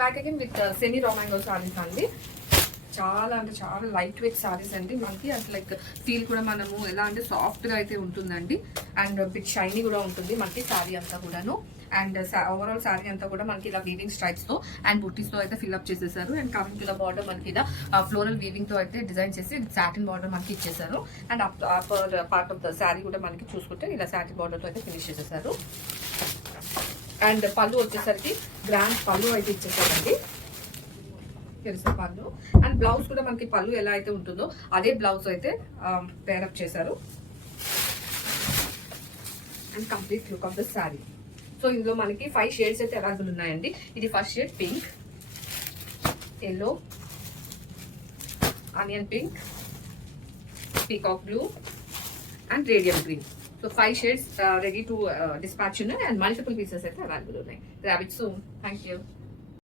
Back again with semi raw mango saris అండి. చాలా అంటే చాలా లైట్ వెయిట్ సారీస్ అండి మనకి. అసలు లైక్ ఫీల్ కూడా మనము ఎలా అంటే సాఫ్ట్గా అయితే ఉంటుందండి. అండ్ బిట్ షైనీ కూడా ఉంటుంది మనకి సారీ అంతా కూడాను. అండ్ ఓవరాల్ సారీ అంతా కూడా మనకి ఇలా వీవింగ్ స్ట్రైప్స్ తో అండ్ బుట్టీస్ తో అయితే ఫిల్అప్ చేసేసారు. And coming to the border మనకి ఇలా ఫ్లోరల్ వీవింగ్ తో అయితే డిజైన్ చేసి సాటిన్ బార్డర్ మనకి ఇచ్చేసారు. And upper part of the sorry కూడా మనకి చూసుకుంటే ఇలా సాటిన్ బార్డర్ తో అయితే ఫినిష్ చేసేసారు. అండ్ పళ్ళు వచ్చేసరికి గ్రాండ్ పళ్ళు అయితే ఇచ్చేసారండి. తెలుసా పళ్ళు. అండ్ బ్లౌజ్ కూడా మనకి పళ్ళు ఎలా అయితే ఉంటుందో అదే బ్లౌజ్ అయితే పేరప్ చేశారు. And complete look of the sari. So ఇందులో మనకి 5 షేడ్స్ అయితే అవైలబుల్ ఉన్నాయండి. ఇది first shade pink, yellow, onion pink, peacock blue and radium green. So 5 shades ready to dispatch ఉన్నాయి. అండ్ మల్టిపుల్ పీసెస్ అయితే అవైలబుల్ ఉన్నాయి. Grab it soon. Thank you.